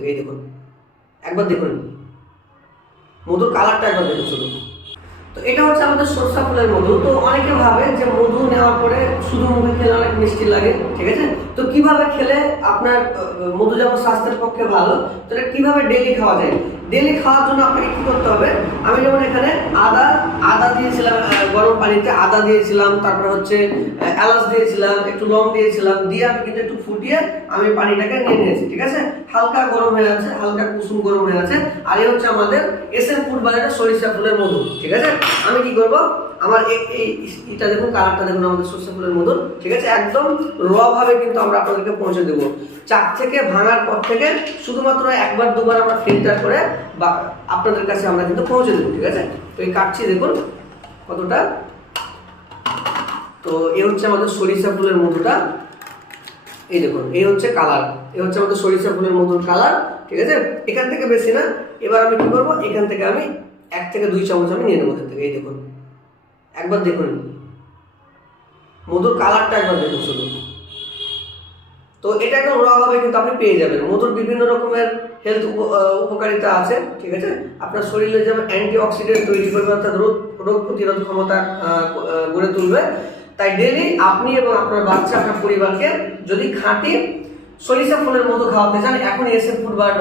থেকে। এই দেখুন, একবার দেখুন মধুর কালারটা, একবার দেখুন শুধু। তো এটা হচ্ছে আমাদের সরষা ফুলের মধু। তো অনেকে ভাবে যে মধু নেওয়ার পরে শুধু মুখে খেলে অনেক মিষ্টি লাগে, ঠিক আছে? তো কিভাবে খেলে আপনার মধু যেমন স্বাস্থ্যের পক্ষে ভালো, তো এটা কিভাবে ডেইলি খাওয়া যায়? ডেইলি খাওয়ার জন্য আপনাকে কি করতে হবে? আমি যেমন এখানে আদা দিয়েছিলাম, গরম পানিতে আদা দিয়েছিলাম, তারপরে হচ্ছে এলাচ দিয়েছিলাম, একটু লং দিয়েছিলাম, দিয়ে আমি কিন্তু একটু ফুটিয়ে আমি পানিটাকে নিয়ে নিয়েছি, ঠিক আছে? হালকা গরম হয়ে আছে, হালকা কুসুম গরম হয়ে আছে। আর এই হচ্ছে আমাদের এসএম ফুড বাজারের সরিষা ফুলের মধু, ঠিক আছে? আমি কি করব, আমার এটা দেখুন, কালারটা দেখুন আমাদের সরিষা ফুলের মধু, ঠিক আছে? একদম র ভাবে কিন্তু আমরা আপনাদেরকে পৌঁছে দেবো। চাক থেকে ভাঙার পর থেকে শুধুমাত্র একবার দুবার আমরা ফিল্টার করে বা আপনাদের কাছে আমরা কিন্তু পৌঁছে দেবো, ঠিক আছে? তো এই কাটছি দেখুন কতটা। তো এই হচ্ছে আমাদের সরিষা ফুলের মধুটা, এই দেখুন, এই হচ্ছে কালার, এই হচ্ছে আমাদের সরিষা ফুলের মধুর কালার, ঠিক আছে? এখান থেকে বেশি না। এবার আমি কি করবো, এখান থেকে আমি 1 থেকে 2 চামচ আমি নিয়ে নেবো থেকে। এই দেখুন, একবার দেখুন মধুর কালারটা, একবার দেখুন শুধু। তো এটা একদম র ভাবে কিন্তু আপনি পেয়ে যাবেন। মধুর বিভিন্ন রকমের হেলথ উপকারিতা আছে, ঠিক আছে? আপনার শরীরে যেমন অ্যান্টি অক্সিডেন্ট তৈরি করবে, অর্থাৎ রোগ প্রতিরোধ ক্ষমতা গড়ে তুলবে। তাই ডেইলি আপনি এবং আপনার বাচ্চা, আপনার পরিবারকে যদি খাঁটি সরিষা ফুলের মধু খাওয়াতে চান, এখন এসএম ফুড বার